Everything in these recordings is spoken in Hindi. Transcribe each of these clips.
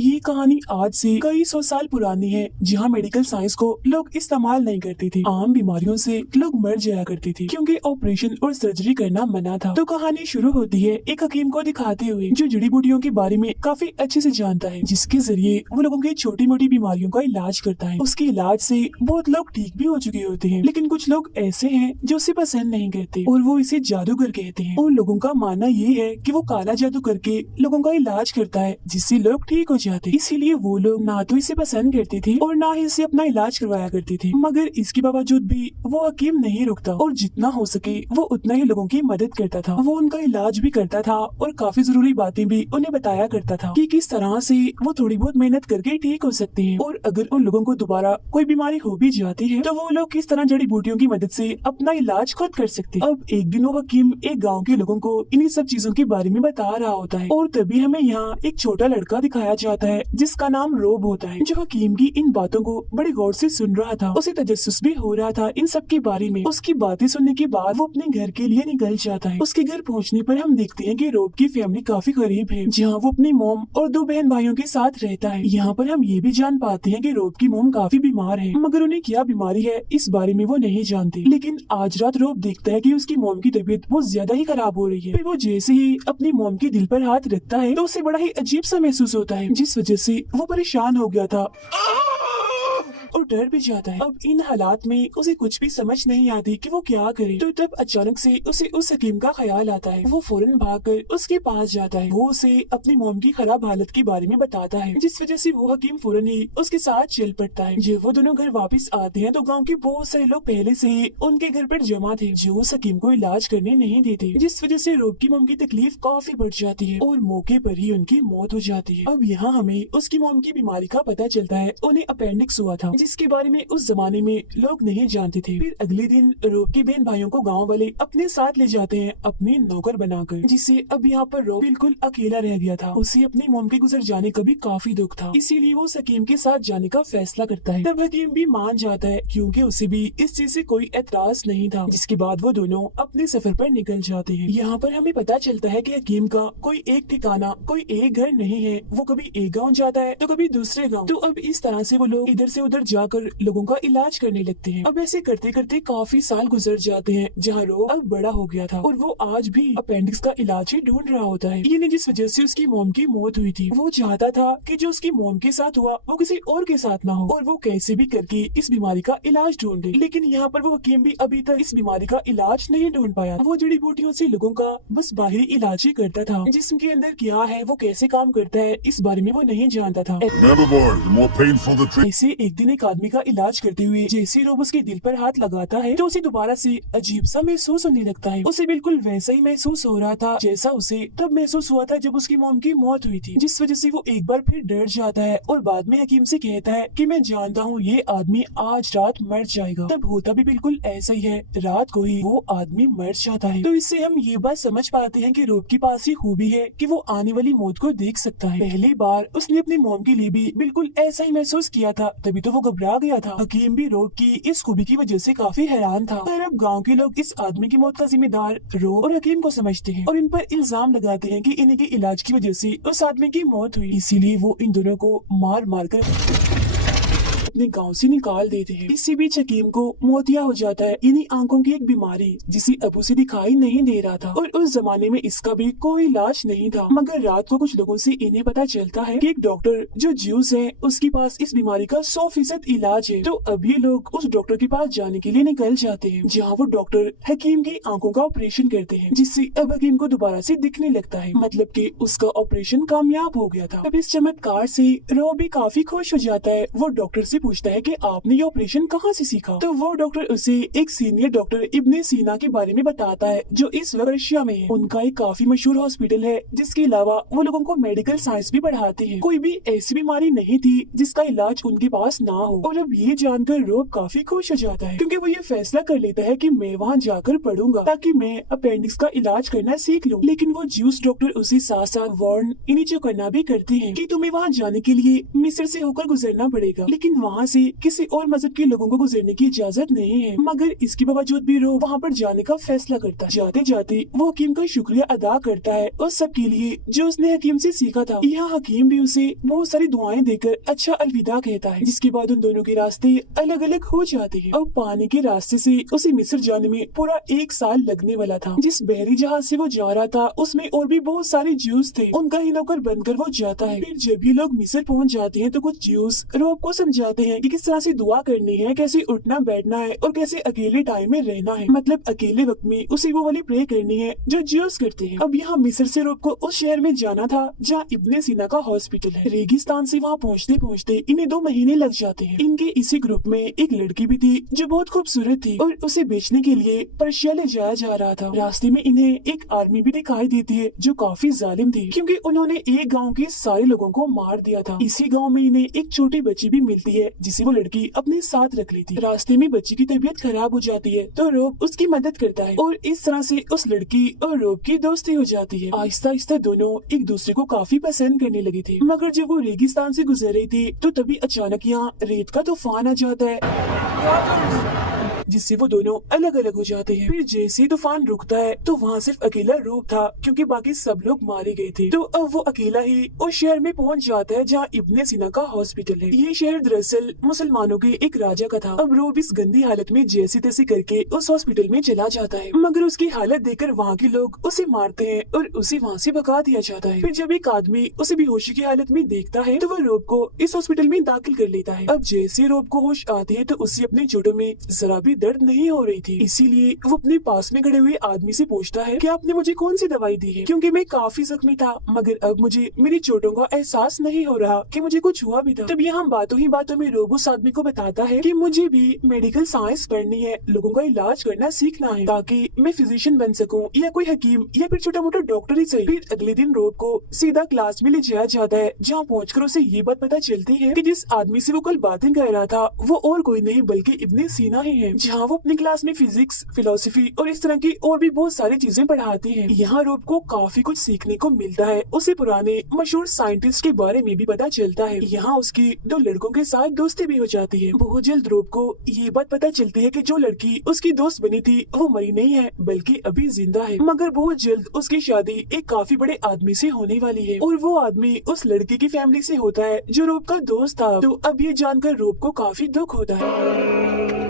ये कहानी आज से कई सौ साल पुरानी है, जहाँ मेडिकल साइंस को लोग इस्तेमाल नहीं करते थे। आम बीमारियों से लोग मर जाया करते थे क्योंकि ऑपरेशन और सर्जरी करना मना था। तो कहानी शुरू होती है एक हकीम को दिखाते हुए जो जड़ी बूटियों के बारे में काफी अच्छे से जानता है, जिसके जरिए वो लोगों की छोटी मोटी बीमारियों का इलाज करता है। उसके इलाज से बहुत लोग ठीक भी हो चुके होते हैं, लेकिन कुछ लोग ऐसे हैं जो उसे पसंद नहीं करते और वो इसे जादूगर कहते हैं। और लोगों का मानना ये है कि वो काला जादू करके लोगों का इलाज करता है, जिससे लोग ठीक हो जाते। इसीलिए वो लोग ना तो इसे पसंद करते थे और ना ही इसे अपना इलाज करवाया करते थे। मगर इसके बावजूद भी वो हकीम नहीं रुकता और जितना हो सके वो उतना ही लोगों की मदद करता था। वो उनका इलाज भी करता था और काफी जरूरी बातें भी उन्हें बताया करता था कि किस तरह से वो थोड़ी बहुत मेहनत करके ठीक हो सकते हैं, और अगर उन लोगों को दोबारा कोई बीमारी हो भी जाती है तो वो लोग किस तरह जड़ी बूटियों की मदद से अपना इलाज खुद कर सकते हैं। अब एक दिन वो हकीम एक गाँव के लोगों को इन्हीं सब चीजों के बारे में बता रहा होता है, और तभी हमें यहाँ एक छोटा लड़का दिखाया जाता है जिसका नाम रोब होता है, जो हकीम की इन बातों को बड़े गौर से सुन रहा था। उसे तजस्सुस भी हो रहा था इन सब के बारे में। उसकी बातें सुनने के बाद वो अपने घर के लिए निकल जाता है। उसके घर पहुँचने पर हम देखते हैं कि रोब की फैमिली काफी गरीब है, जहाँ वो अपनी मोम और दो बहन भाइयों के साथ रहता है। यहाँ पर हम ये भी जान पाते हैं कि रोब की मोम काफी बीमार है, मगर उन्हें क्या बीमारी है इस बारे में वो नहीं जानते। लेकिन आज रात रोब देखता है कि उसकी मोम की तबीयत बहुत ज्यादा ही खराब हो रही है। फिर वो जैसे ही अपनी मोम के दिल पर हाथ रखता है तो उसे बड़ा ही अजीब सा महसूस होता है, जिस वजह से वो परेशान हो गया था और डर भी जाता है। अब इन हालात में उसे कुछ भी समझ नहीं आती कि वो क्या करे। तो तब अचानक से उसे उस हकीम का ख्याल आता है। वो फौरन भागकर उसके पास जाता है। वो उसे अपनी मोम की खराब हालत के बारे में बताता है, जिस वजह से वो हकीम फौरन ही उसके साथ चल पड़ता है। जब वो दोनों घर वापस आते हैं तो गाँव के बहुत सारे लोग पहले से ही उनके घर पर जमा थे, जो उस हकीम को इलाज करने नहीं देते, जिस वजह से रोब की मोम की तकलीफ काफी बढ़ जाती है और मौके पर ही उनकी मौत हो जाती है। अब यहाँ हमें उसकी मोम की बीमारी का पता चलता है। उन्हें अपेंडिक्स हुआ था, जिसके बारे में उस जमाने में लोग नहीं जानते थे। फिर अगले दिन रोब के बहन भाइयों को गांव वाले अपने साथ ले जाते हैं अपने नौकर बनाकर, जिससे अब यहाँ पर रोब बिल्कुल अकेला रह गया था। उसे अपनी मोम के गुजर जाने का भी काफी दुख था, इसीलिए वो हकीम के साथ जाने का फैसला करता है। तब हकीम भी मान जाता है क्योंकि उसे भी इस चीज से कोई एतराज नहीं था। जिसके बाद वो दोनों अपने सफर पर निकल जाते हैं। यहाँ पर हमें पता चलता है कि हकीम का कोई एक ठिकाना, कोई एक घर नहीं है। वो कभी एक गाँव जाता है तो कभी दूसरे गाँव। तो अब इस तरह से वो लोग इधर से उधर जाकर लोगों का इलाज करने लगते हैं। अब ऐसे करते करते काफी साल गुजर जाते हैं, जहाँ रोब अब बड़ा हो गया था और वो आज भी अपेंडिक्स का इलाज ही ढूंढ रहा होता है। ये जिस वजह से उसकी मोम की मौत हुई थी, वो चाहता था कि जो उसकी मोम के साथ हुआ वो किसी और के साथ ना हो, और वो कैसे भी करके इस बीमारी का इलाज ढूंढे। लेकिन यहाँ पर वो हकीम भी अभी तक इस बीमारी का इलाज नहीं ढूंढ पाया। वो जड़ी बूटियों से लोगों का बस बाहरी इलाज ही करता था। जिस्म के अंदर क्या है, वो कैसे काम करता है, इस बारे में वो नहीं जानता था। ऐसे एक दिन एक आदमी का इलाज करते हुए जैसे रोब उसके दिल पर हाथ लगाता है तो उसे दोबारा से अजीब सा महसूस होने लगता है। उसे बिल्कुल वैसा ही महसूस हो रहा था जैसा उसे तब महसूस हुआ था जब उसकी मोम की मौत हुई थी, जिस वजह से वो एक बार फिर डर जाता है और बाद में हकीम से कहता है कि मैं जानता हूँ ये आदमी आज रात मर जाएगा। तब होता भी बिल्कुल ऐसा ही है, रात को ही वो आदमी मर जाता है। तो इससे हम ये बात समझ पाते हैं कि रोब के पास ही खूबी है कि वो आने वाली मौत को देख सकता है। पहली बार उसने अपनी मोम के लिए भी बिल्कुल ऐसा ही महसूस किया था, तभी तो वो घबरा गया था। हकीम भी रोब की इस खूबी की वजह से काफी हैरान था। पर अब गांव के लोग इस आदमी की मौत का जिम्मेदार रोब और हकीम को समझते हैं और इन पर इल्जाम लगाते हैं कि इन्हीं के इलाज की वजह से उस आदमी की मौत हुई। इसीलिए वो इन दोनों को मार मार कर अपने गांव से निकाल देते हैं। इसी बीच हकीम को मोतिया हो जाता है, इन्हीं आंखों की एक बीमारी जिसे अब उसे दिखाई नहीं दे रहा था, और उस जमाने में इसका भी कोई इलाज नहीं था। मगर रात को कुछ लोगों से इन्हें पता चलता है कि एक डॉक्टर जो ज्यूस है उसके पास इस बीमारी का 100% इलाज है। तो अभी लोग उस डॉक्टर के पास जाने के लिए निकल जाते हैं, जहाँ वो डॉक्टर हकीम की आंखों का ऑपरेशन करते हैं, जिससे अब हकीम को दोबारा से दिखने लगता है, मतलब कि उसका ऑपरेशन कामयाब हो गया था। अब इस चमत्कार से रोब भी काफी खुश हो जाता है। वो डॉक्टर से पूछता है कि आपने ये ऑपरेशन कहाँ से सीखा। तो वो डॉक्टर उसे एक सीनियर डॉक्टर इब्ने सीना के बारे में बताता है, जो इस वक्त रशिया में है। उनका एक काफी मशहूर हॉस्पिटल है, जिसके अलावा वो लोगों को मेडिकल साइंस भी पढ़ाते हैं। कोई भी ऐसी बीमारी नहीं थी जिसका इलाज उनके पास ना हो। और अब ये जानकर रोब काफी खुश हो जाता है, क्योंकि वो ये फैसला कर लेता है कि मैं वहाँ जाकर पढ़ूंगा ताकि मैं अपेंडिक्स का इलाज करना सीख लूँ। लेकिन वो ज्यूस डॉक्टर उसे साथ साथ वार्न इन्हीं जो करना भी करते हैं कि तुम्हें वहाँ जाने के लिए मिस्र से होकर गुजरना पड़ेगा। लेकिन वहाँ से किसी और मजहब के लोगों को गुजरने की इजाजत नहीं है। मगर इसके बावजूद भी रोब वहाँ पर जाने का फैसला करता है। जाते जाते वो हकीम का शुक्रिया अदा करता है उस सब के लिए जो उसने हकीम से सीखा था। यहाँ हकीम भी उसे बहुत सारी दुआएं देकर अच्छा अलविदा कहता है, जिसके बाद उन दोनों के रास्ते अलग अलग हो जाते हैं। अब पानी के रास्ते से उसे मिस्र जाने में पूरा 1 साल लगने वाला था। जिस बहरी जहाज से वो जा रहा था उसमें और भी बहुत सारे ज्यूस थे, उनका ही नौकर बनकर वो जाता है। फिर जब भी लोग मिस्र पहुँच जाते हैं तो कुछ ज्यूस रोब को समझाते हैं कि किस तरह से दुआ करनी है, कैसे उठना बैठना है और कैसे अकेले टाइम में रहना है, मतलब अकेले वक्त में उसे वो वाली प्रे करनी है जो ज्यूस करते हैं। अब यहाँ मिस्र से रोब को उस शहर में जाना था जहाँ इब्ने सीना का हॉस्पिटल है। रेगिस्तान से वहाँ पहुँचते पहुँचते इन्हें 2 महीने लग जाते हैं। इनके इसी ग्रुप में एक लड़की भी थी जो बहुत खूबसूरत थी और उसे बेचने के लिए पर्शिया ले जाया जा रहा था। रास्ते में इन्हें एक आर्मी भी दिखाई देती है जो काफी जालिम थी, क्योंकि उन्होंने एक गांव के सारे लोगों को मार दिया था। इसी गांव में इन्हें एक छोटी बच्ची भी मिलती है जिसे वो लड़की अपने साथ रख लेती है। रास्ते में बच्ची की तबीयत खराब हो जाती है तो रोब उसकी मदद करता है और इस तरह से उस लड़की और रोब की दोस्ती हो जाती है। आहिस्ता आहिस्ता दोनों एक दूसरे को काफी पसंद करने लगे थे। मगर जब वो रेगिस्तान से गुजर रही थी तो तभी अचानक यहाँ रेत का तूफान आ जाता है, जिससे वो दोनों अलग अलग हो जाते हैं। फिर जैसे ही तूफान रुकता है तो वहाँ सिर्फ अकेला रोब था, क्योंकि बाकी सब लोग मारे गए थे। तो अब वो अकेला ही उस शहर में पहुँच जाता है जहाँ इब्ने सीना का हॉस्पिटल है। ये शहर दरअसल मुसलमानों के एक राजा का था। अब रोब इस गंदी हालत में जैसे तैसे करके उस हॉस्पिटल में चला जाता है, मगर उसकी हालत देखकर वहाँ के लोग उसे मारते हैं और उसे वहाँ से भगा दिया जाता है। फिर जब एक आदमी उसे बेहोशी की हालत में देखता है तो वो रोब को इस हॉस्पिटल में दाखिल कर लेता है। अब जैसे रोब को होश आती है तो उसे अपने चोटों में जरा भी दर्द नहीं हो रही थी, इसीलिए वो अपने पास में खड़े हुए आदमी से पूछता है कि आपने मुझे कौन सी दवाई दी है, क्योंकि मैं काफी जख्मी था मगर अब मुझे मेरी चोटों का एहसास नहीं हो रहा कि मुझे कुछ हुआ भी था। तब यहाँ बातों ही बातों में रोब उस आदमी को बताता है कि मुझे भी मेडिकल साइंस पढ़नी है, लोगों का इलाज करना सीखना है ताकि मैं फिजिशियन बन सकूं या कोई हकीम या फिर छोटा मोटा डॉक्टर ही सही। फिर अगले दिन रोब को सीधा क्लास में ले जाया जाता है, जहाँ पहुँचकर उसे ये बात पता चलती है कि जिस आदमी से वो कल बातें कर रहा था वो और कोई नहीं बल्कि इब्ने सीना ही है, जहाँ वो अपनी क्लास में फिजिक्स, फिलोसफी और इस तरह की और भी बहुत सारी चीजें पढ़ाते हैं। यहाँ रोब को काफी कुछ सीखने को मिलता है। उसे पुराने मशहूर साइंटिस्ट के बारे में भी पता चलता है। यहाँ उसकी 2 लड़कों के साथ दोस्ती भी हो जाती है। बहुत जल्द रोब को ये बात पता चलती है कि जो लड़की उसकी दोस्त बनी थी वो मरी नहीं है बल्कि अभी जिंदा है, मगर बहुत जल्द उसकी शादी एक काफी बड़े आदमी से होने वाली है और वो आदमी उस लड़की की फैमिली से होता है जो रोब का दोस्त था। तो अब ये जानकर रोब को काफी दुख होता है।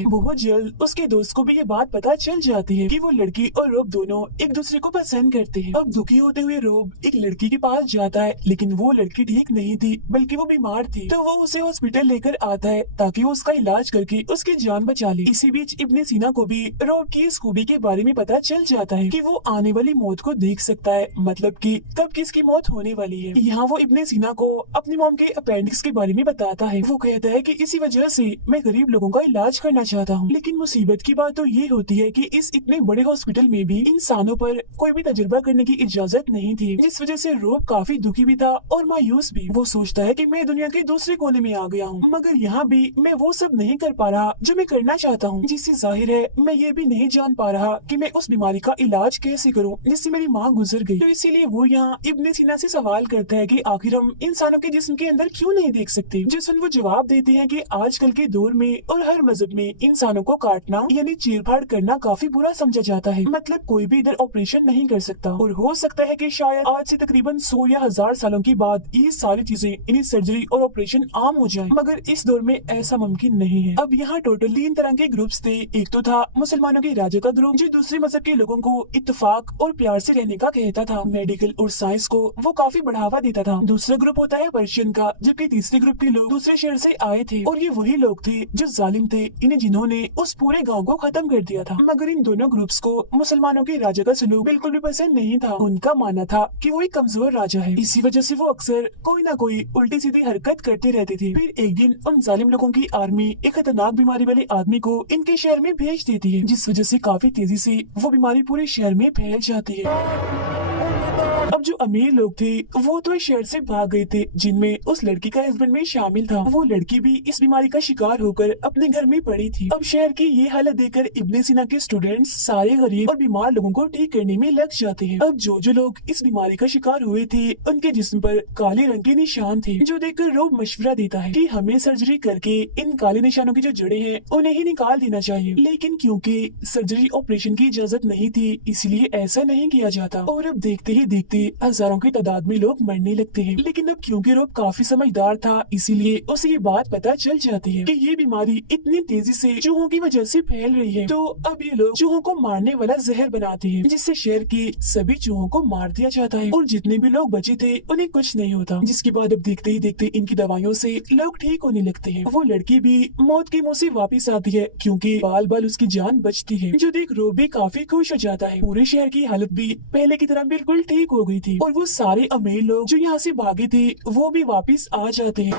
बहुत जल्द उसके दोस्त को भी ये बात पता चल जाती है कि वो लड़की और रोब दोनों एक दूसरे को पसंद करते हैं। अब दुखी होते हुए रोब एक लड़की के पास जाता है, लेकिन वो लड़की ठीक नहीं थी बल्कि वो बीमार थी। तो वो उसे हॉस्पिटल लेकर आता है ताकि वो उसका इलाज करके उसकी जान बचा ले। इसी बीच इब्ने सीना को भी रोब की इस खूबी के बारे में पता चल जाता है कि वो आने वाली मौत को देख सकता है, मतलब कि कब किसकी मौत होने वाली है। यहाँ वो इब्ने सीना को अपनी मॉम के अपेंडिक्स के बारे में बताता है। वो कहता है कि इसी वजह से मैं गरीब लोगों का इलाज करना चाहता हूँ। लेकिन मुसीबत की बात तो ये होती है कि इस इतने बड़े हॉस्पिटल में भी इंसानों पर कोई भी तजुर्बा करने की इजाजत नहीं थी, जिस वजह से रोब काफी दुखी भी था और मायूस भी। वो सोचता है कि मैं दुनिया के दूसरे कोने में आ गया हूँ, मगर यहाँ भी मैं वो सब नहीं कर पा रहा जो मैं करना चाहता हूँ, जिससे जाहिर है मैं ये भी नहीं जान पा रहा कि मैं उस बीमारी का इलाज कैसे करूँ जिससे मेरी माँ गुजर गई। तो इसीलिए वो यहाँ इब्ने सीना से सवाल करता है कि आखिर हम इंसानों के जिस्म के अंदर क्यों नहीं देख सकते, जिसमें वो जवाब देते हैं कि आजकल के दौर में और हर मजहब में इंसानों को काटना यानी चीरफाड़ करना काफी बुरा समझा जाता है। मतलब कोई भी इधर ऑपरेशन नहीं कर सकता और हो सकता है कि शायद आज से तकरीबन 100 या 1000 सालों के बाद ये सारी चीजें यानी सर्जरी और ऑपरेशन आम हो जाए, मगर इस दौर में ऐसा मुमकिन नहीं है। अब यहाँ टोटल 3 तरह के ग्रुप्स थे। एक तो था मुसलमानों के राजा का ग्रुप जो दूसरे मजहब के लोगों को इत्तेफाक और प्यार से रहने का कहता था, मेडिकल और साइंस को वो काफी बढ़ावा देता था। दूसरा ग्रुप होता है पर्शियन का, जबकि तीसरे ग्रुप के लोग दूसरे शहर से आए थे और ये वही लोग थे जो जालिम थे, इन्हें जिन्होंने उस पूरे गांव को खत्म कर दिया था। मगर इन दोनों ग्रुप्स को मुसलमानों के राजा का सलूक बिल्कुल भी पसंद नहीं था। उनका मानना था कि वो एक कमजोर राजा है, इसी वजह से वो अक्सर कोई ना कोई उल्टी सीधी हरकत करते रहते थे। फिर एक दिन उन जालिम लोगों की आर्मी एक खतरनाक बीमारी वाले आदमी को इनके शहर में भेज देती है, जिस वजह से काफी तेजी से वो बीमारी पूरे शहर में फैल जाती है। अब जो अमीर लोग थे वो तो इस शहर से भाग गए थे, जिनमें उस लड़की का हस्बैंड भी शामिल था। वो लड़की भी इस बीमारी का शिकार होकर अपने घर में पड़ी थी। अब शहर की ये हालत देखकर इब्ने सीना के स्टूडेंट्स सारे गरीब और बीमार लोगों को ठीक करने में लग जाते हैं। अब जो लोग इस बीमारी का शिकार हुए थे उनके जिस्म पर काले रंग के निशान थे, जो देखकर रोब मशवरा देता है कि हमें सर्जरी करके इन काले निशानों की जो जड़ें हैं उन्हें ही निकाल देना चाहिए। लेकिन क्योंकि सर्जरी ऑपरेशन की इजाजत नहीं थी, इसलिए ऐसा नहीं किया जाता। और अब देखते ही देखते हजारों की तादाद में लोग मरने लगते हैं। लेकिन अब क्योंकि रोब काफी समझदार था, इसीलिए उसे ये बात पता चल जाती है कि ये बीमारी इतनी तेजी से चूहों की वजह से फैल रही है। तो अब ये लोग चूहों को मारने वाला जहर बनाते हैं, जिससे शहर के सभी चूहों को मार दिया जाता है और जितने भी लोग बचे थे उन्हें कुछ नहीं होता। जिसके बाद अब देखते ही देखते इनकी दवाइयों से लोग ठीक होने लगते हैं। वो लड़की भी मौत के मुंह से वापिस आती है, क्योंकि बाल बाल उसकी जान बचती है, जो देख रोब भी काफी खुश हो जाता है। पूरे शहर की हालत भी पहले की तरह बिल्कुल ठीक हो गई थी और वो सारे अमीर लोग जो यहाँ से भागे थे वो भी वापिस आ जाते हैं,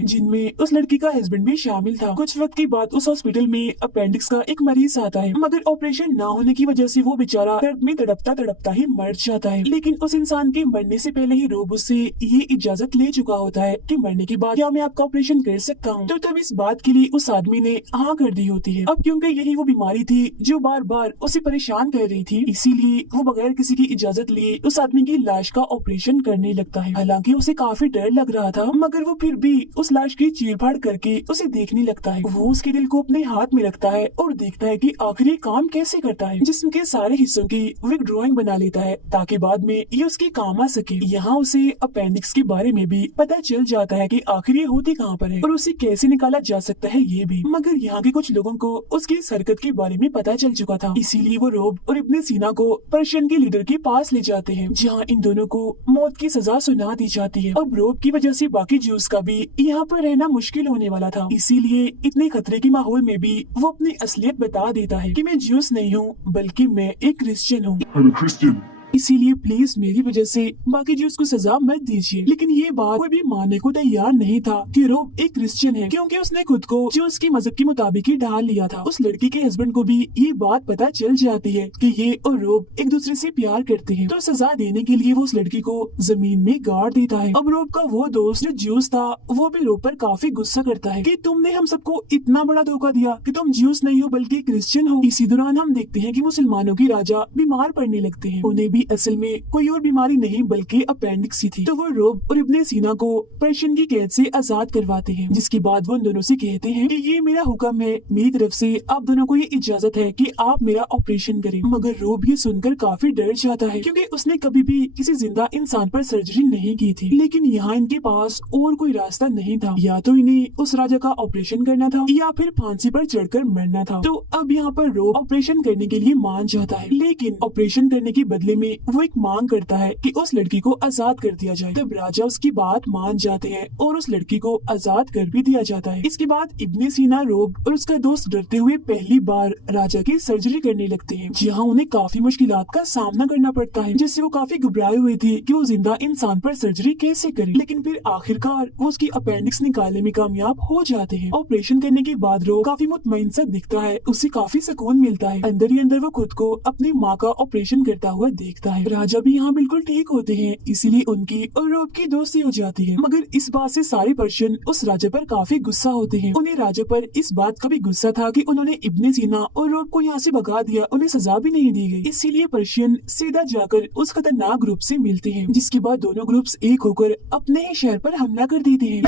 जिनमें उस लड़की का हस्बैंड भी शामिल था। कुछ वक्त के बाद उस हॉस्पिटल में अपेंडिक्स का एक मरीज आता है, मगर ऑपरेशन ना होने की वजह से वो बेचारा दर्द में तड़पता तड़पता ही मर जाता है। लेकिन उस इंसान के मरने से पहले ही रोब उससे ये इजाजत ले चुका होता है कि मरने के बाद क्या मैं आपका ऑपरेशन कर सकता हूँ। तो तब इस बात के लिए उस आदमी ने हाँ कर दी होती है। अब क्योंकि यही वो बीमारी थी जो बार बार उसे परेशान कर रही थी, इसीलिए वो बगैर किसी की इजाजत लिए उस आदमी की लाश का ऑपरेशन करने लगता है। हालांकि उसे काफी डर लग रहा था, मगर वो फिर भी उस लाश की चीरफाड़ करके उसे देखने लगता है। वो उसके दिल को अपने हाथ में रखता है और देखता है कि आखिर ये काम कैसे करता है। जिस्म के सारे हिस्सों की वो एक ड्राइंग बना लेता है ताकि बाद में ये उसके काम आ सके। यहाँ उसे अपेंडिक्स के बारे में भी पता चल जाता है कि आखिर ये होती कहाँ पर है और उसे कैसे निकाला जा सकता है ये भी। मगर यहाँ के कुछ लोगों को उसकी इस हरकत के बारे में पता चल चुका था, इसीलिए वो रोब और इब्ने सीना को पर्शियन के लीडर के पास ले जाते हैं, जहाँ इन दोनों को मौत की सजा सुना दी जाती है। अब रोब की वजह से बाकी ज्यूज का भी यहाँ पर रहना मुश्किल होने वाला था, इसीलिए इतने खतरे के माहौल में भी वो अपनी असलियत बता देता है कि मैं ज्यूस नहीं हूँ बल्कि मैं एक क्रिश्चियन हूँ। इसीलिए प्लीज मेरी वजह से बाकी ज्यूस को सजा मत दीजिए। लेकिन ये बात कोई भी मानने को तैयार नहीं था कि रोब एक क्रिश्चियन है, क्योंकि उसने खुद को ज्यूस के मजहब के मुताबिक ही ढाल लिया था। उस लड़की के हस्बैंड को भी ये बात पता चल जाती है कि ये और रोब एक दूसरे से प्यार करते हैं, तो सजा देने के लिए वो उस लड़की को जमीन में गाड़ देता है। अब रोब का वो दोस्त जो ज्यूस था वो भी रोब पर काफी गुस्सा करता है कि तुमने हम सबको इतना बड़ा धोखा दिया कि तुम ज्यूस नहीं हो बल्कि क्रिश्चियन हो। इसी दौरान हम देखते हैं कि मुसलमानों की राजा बीमार पड़ने लगते हैं। उन्हें भी असल में कोई और बीमारी नहीं बल्कि अपेंडिक्स ही थी। तो वो रोब और इब्ने सीना को पर्शियन की कैद से आजाद करवाते हैं, जिसके बाद वो उन दोनों से कहते हैं कि ये मेरा हुक्म है, मेरी तरफ से आप दोनों को ये इजाजत है कि आप मेरा ऑपरेशन करें। मगर रोब ये सुनकर काफी डर जाता है, क्योंकि उसने कभी भी किसी जिंदा इंसान पर सर्जरी नहीं की थी। लेकिन यहाँ इनके पास और कोई रास्ता नहीं था, या तो इन्हें उस राजा का ऑपरेशन करना था या फिर फांसी पर चढ़कर मरना था। तो अब यहाँ पर रोब ऑपरेशन करने के लिए मान जाता है, लेकिन ऑपरेशन करने के बदले में वो एक मांग करता है कि उस लड़की को आजाद कर दिया जाए। तब राजा उसकी बात मान जाते हैं और उस लड़की को आजाद कर भी दिया जाता है। इसके बाद इब्ने सीना, रोब और उसका दोस्त डरते हुए पहली बार राजा की सर्जरी करने लगते हैं, जहाँ उन्हें काफी मुश्किलात का सामना करना पड़ता है, जिससे वो काफी घबराए हुए थे कि वो जिंदा इंसान पर सर्जरी कैसे करें। लेकिन फिर आखिरकार वो उसकी अपेंडिक्स निकालने में कामयाब हो जाते हैं। ऑपरेशन करने के बाद रोब काफी मुतमईन सा दिखता है, उसे काफी सुकून मिलता है। अंदर ही अंदर वो खुद को अपनी माँ का ऑपरेशन करता हुआ देखता है। राजा भी यहाँ बिल्कुल ठीक होते हैं, इसीलिए उनकी और रोब की दोस्ती हो जाती है। मगर इस बात से सारे पर्शियन उस राजा पर काफी गुस्सा होते हैं। उन्हें राजा पर इस बात का भी गुस्सा था कि उन्होंने इब्ने सीना और रोब को यहाँ से भगा दिया, उन्हें सजा भी नहीं दी गई। इसीलिए पर्शियन सीधा जाकर उस खतरनाक ग्रुप से मिलते हैं, जिसके बाद दोनों ग्रुप्स एक होकर अपने ही शहर पर हमला कर देते हैं।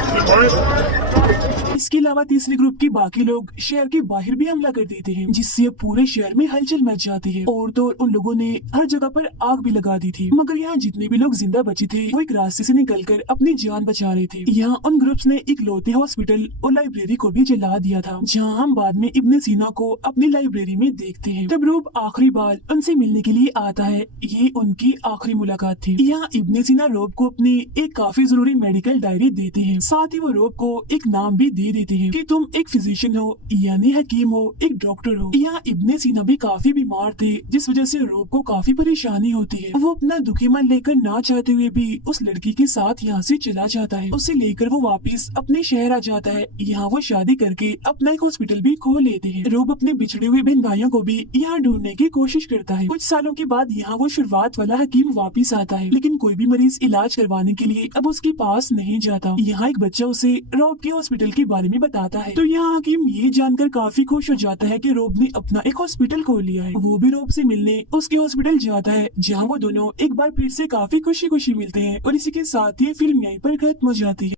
इसके अलावा तीसरे ग्रुप के बाकी लोग शहर के बाहर भी हमला कर देते हैं, जिससे पूरे शहर में हलचल मच जाती है। और तो उन लोगों ने हर जगह पर आग भी लगा दी थी। मगर यहाँ जितने भी लोग जिंदा बचे थे वो एक रास्ते से निकलकर अपनी जान बचा रहे थे। यहाँ उन ग्रुप्स ने एक लोते हॉस्पिटल और लाइब्रेरी को भी जला दिया था, जहाँ हम बाद में इब्ने सीना को अपनी लाइब्रेरी में देखते हैं। तब रोब आखिरी बार उनसे मिलने के लिए आता है, ये उनकी आखिरी मुलाकात थी। यहाँ इब्ने सीना रोब को अपनी एक काफी जरूरी मेडिकल डायरी देते हैं, साथ ही वो रोब को एक नाम भी दे देते हैं कि तुम एक फिजिशियन हो, यानी हकीम हो, एक डॉक्टर हो। यहाँ इब्ने सीना भी काफी बीमार थे, जिस वजह से रोब को काफी परेशानी नहीं होती है। वो अपना दुखी मन लेकर ना चाहते हुए भी उस लड़की के साथ यहाँ से चला जाता है। उसे लेकर वो वापस अपने शहर आ जाता है। यहाँ वो शादी करके अपना एक हॉस्पिटल भी खोल लेते हैं। रोब अपने बिछड़े हुए बहन भाइयों को भी यहाँ ढूंढने की कोशिश करता है। कुछ सालों के बाद यहाँ वो शुरुआत वाला हकीम वापिस आता है, लेकिन कोई भी मरीज इलाज करवाने के लिए अब उसके पास नहीं जाता। यहाँ एक बच्चा उसे रोब के हॉस्पिटल के बारे में बताता है, तो यहाँ हकीम ये जानकर काफी खुश हो जाता है कि रोब ने अपना एक हॉस्पिटल खोल लिया है। वो भी रोब से मिलने उसके हॉस्पिटल जाता है, जहाँ वो दोनों एक बार फिर से काफी खुशी खुशी मिलते हैं। और इसी के साथ ये फिल्म यहीं पर खत्म हो जाती है।